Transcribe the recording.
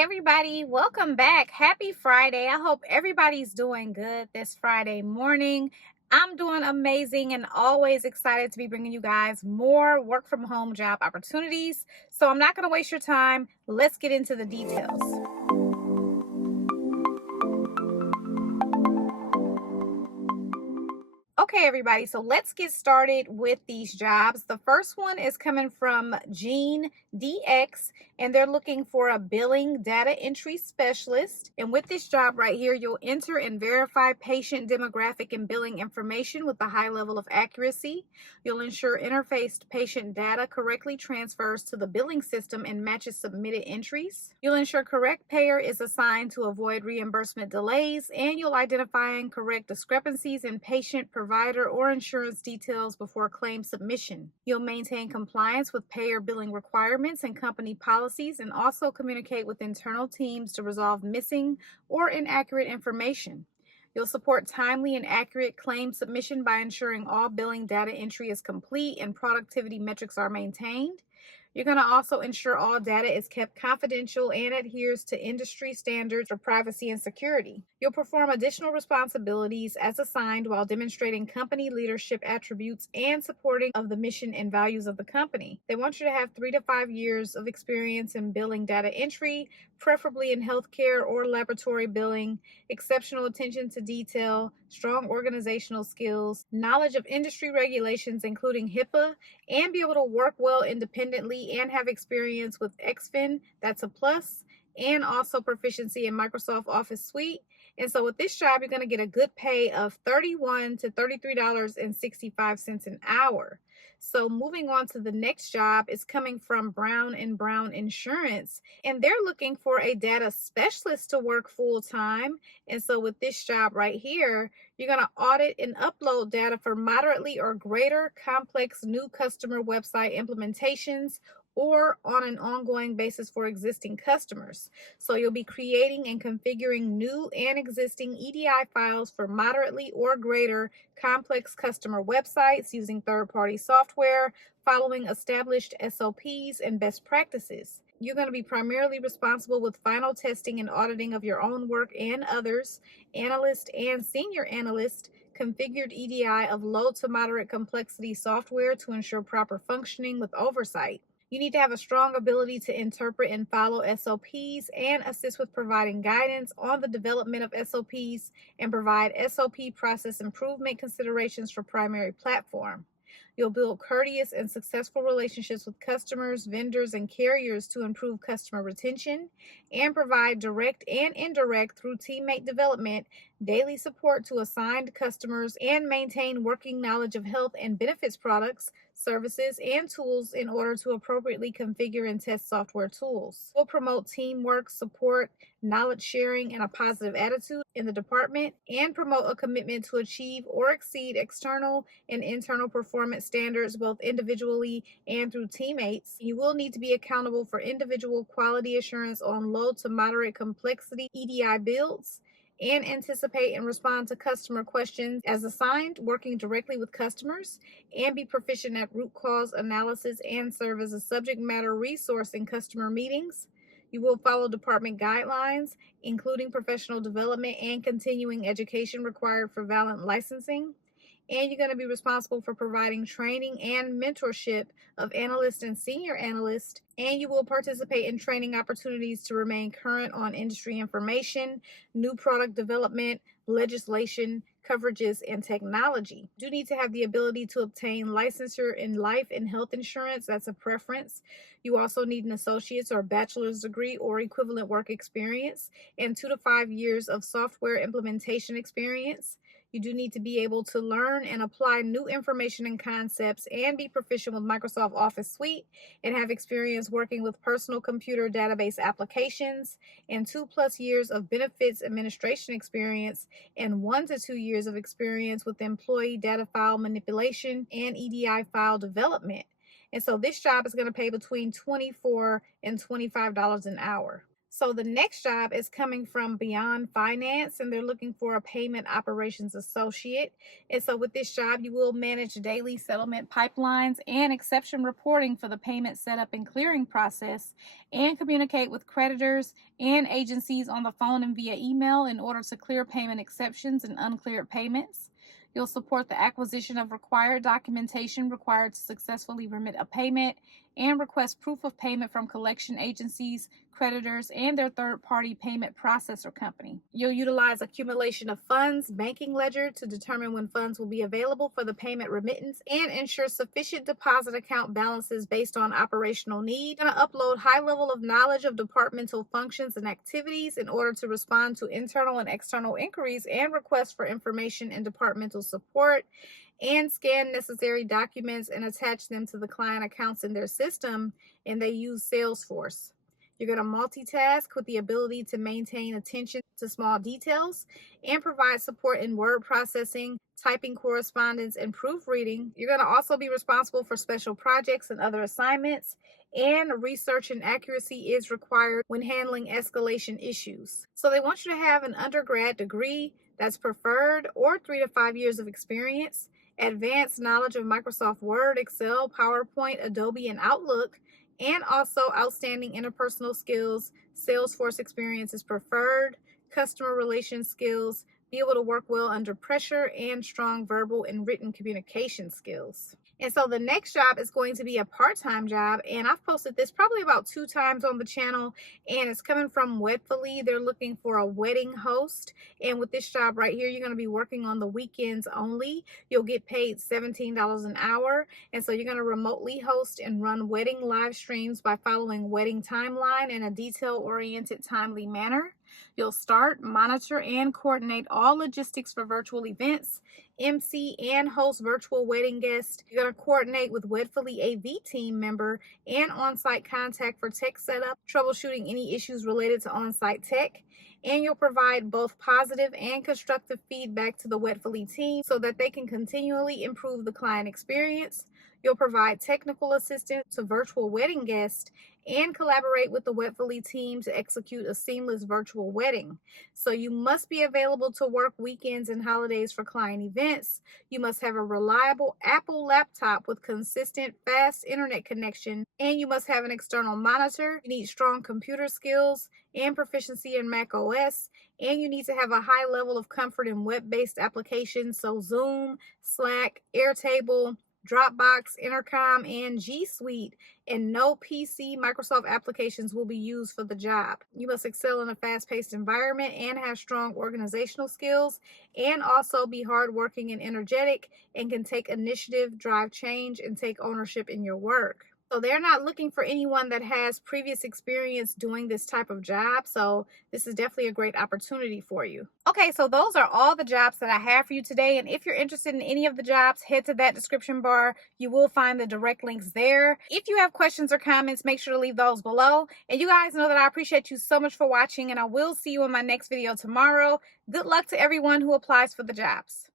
Hey everybody, welcome back. Happy Friday. I hope everybody's doing good this Friday morning. I'm doing amazing and always excited to be bringing you guys more work from home job opportunities. So I'm not going to waste your time. Let's get into the details. Okay, everybody, so let's get started with these jobs. The first one is coming from GeneDX, and they're looking for a billing data entry specialist. And with this job right here, you'll enter and verify patient demographic and billing information with a high level of accuracy. You'll ensure interfaced patient data correctly transfers to the billing system and matches submitted entries. You'll ensure correct payer is assigned to avoid reimbursement delays, and you'll identify and correct discrepancies in patient, provider, or insurance details before claim submission. You'll maintain compliance with payer billing requirements and company policies, and also communicate with internal teams to resolve missing or inaccurate information. You'll support timely and accurate claim submission by ensuring all billing data entry is complete and productivity metrics are maintained. You're going to also ensure all data is kept confidential and adheres to industry standards for privacy and security. You'll perform additional responsibilities as assigned while demonstrating company leadership attributes and supporting of the mission and values of the company. They want you to have 3 to 5 years of experience in billing data entry, preferably in healthcare or laboratory billing, exceptional attention to detail, strong organizational skills, knowledge of industry regulations including HIPAA, and be able to work well independently and have experience with XFIN, that's a plus, and also proficiency in Microsoft Office Suite. And so with this job, you're going to get a good pay of $31 to $33.65 an hour. So moving on to the next job is coming from Brown & Brown Insurance, and they're looking for a data specialist to work full time. And so with this job right here, you're going to audit and upload data for moderately or greater complex new customer website implementations or on an ongoing basis for existing customers. So you'll be creating and configuring new and existing EDI files for moderately or greater complex customer websites using third-party software, following established SOPs and best practices. You're going to be primarily responsible with final testing and auditing of your own work and others, analyst and senior analyst, configured EDI of low to moderate complexity software to ensure proper functioning with oversight. You need to have a strong ability to interpret and follow SOPs and assist with providing guidance on the development of SOPs and provide SOP process improvement considerations for primary platform. You'll build courteous and successful relationships with customers, vendors, and carriers to improve customer retention and provide direct and indirect through teammate development, daily support to assigned customers, and maintain working knowledge of health and benefits products, services, and tools in order to appropriately configure and test software tools. We'll promote teamwork, support, knowledge sharing, and a positive attitude in the department, and promote a commitment to achieve or exceed external and internal performance standards both individually and through teammates. You will need to be accountable for individual quality assurance on low to moderate complexity EDI builds, and anticipate and respond to customer questions as assigned, working directly with customers, and be proficient at root cause analysis and serve as a subject matter resource in customer meetings. You will follow department guidelines, including professional development and continuing education required for valid licensing. And you're going to be responsible for providing training and mentorship of analysts and senior analysts. And you will participate in training opportunities to remain current on industry information, new product development, legislation, coverages, and technology. You do need to have the ability to obtain licensure in life and health insurance. That's a preference. You also need an associate's or bachelor's degree or equivalent work experience and 2 to 5 years of software implementation experience. You do need to be able to learn and apply new information and concepts and be proficient with Microsoft Office Suite and have experience working with personal computer database applications and 2+ years of benefits administration experience and 1 to 2 years of experience with employee data file manipulation and EDI file development. And so this job is going to pay between $24 and $25 an hour. So the next job is coming from Beyond Finance, and they're looking for a payment operations associate. And so with this job, you will manage daily settlement pipelines and exception reporting for the payment setup and clearing process, and communicate with creditors and agencies on the phone and via email in order to clear payment exceptions and uncleared payments. You'll support the acquisition of required documentation required to successfully remit a payment and request proof of payment from collection agencies, creditors, and their third-party payment processor company. You'll utilize accumulation of funds, banking ledger to determine when funds will be available for the payment remittance and ensure sufficient deposit account balances based on operational need. You're going to upload high level of knowledge of departmental functions and activities in order to respond to internal and external inquiries and requests for information and departmental support, and scan necessary documents and attach them to the client accounts in their system, and they use Salesforce. You're going to multitask with the ability to maintain attention to small details and provide support in word processing, typing correspondence, and proofreading. You're going to also be responsible for special projects and other assignments, and research and accuracy is required when handling escalation issues. So they want you to have an undergrad degree that's preferred, or 3 to 5 years of experience, advanced knowledge of Microsoft Word, Excel, PowerPoint, Adobe, and Outlook, and also outstanding interpersonal skills. Salesforce experience is preferred, customer relations skills, be able to work well under pressure, and strong verbal and written communication skills. And so the next job is going to be a part-time job, and I've posted this probably about 2 times on the channel, and it's coming from Wedfully. They're looking for a wedding host, and with this job right here, you're going to be working on the weekends only. You'll get paid $17 an hour, and so you're going to remotely host and run wedding live streams by following wedding timeline in a detail-oriented, timely manner. You'll start, monitor, and coordinate all logistics for virtual events, MC and host virtual wedding guests. You're going to coordinate with Wedfully AV team member and on-site contact for tech setup, troubleshooting any issues related to on-site tech, and you'll provide both positive and constructive feedback to the Wedfully team so that they can continually improve the client experience. You'll provide technical assistance to virtual wedding guests and collaborate with the Wedfully team to execute a seamless virtual wedding. So you must be available to work weekends and holidays for client events. You must have a reliable Apple laptop with consistent, fast internet connection, and you must have an external monitor. You need strong computer skills and proficiency in Mac OS, and you need to have a high level of comfort in web-based applications, so Zoom, Slack, Airtable, Dropbox, Intercom, and G Suite, and no PC Microsoft applications will be used for the job. You must excel in a fast-paced environment and have strong organizational skills, and also be hardworking and energetic, and can take initiative, drive change, and take ownership in your work. So they're not looking for anyone that has previous experience doing this type of job. So this is definitely a great opportunity for you. Okay, so those are all the jobs that I have for you today. And if you're interested in any of the jobs, head to that description bar. You will find the direct links there. If you have questions or comments, make sure to leave those below. And you guys know that I appreciate you so much for watching, and I will see you in my next video tomorrow. Good luck to everyone who applies for the jobs.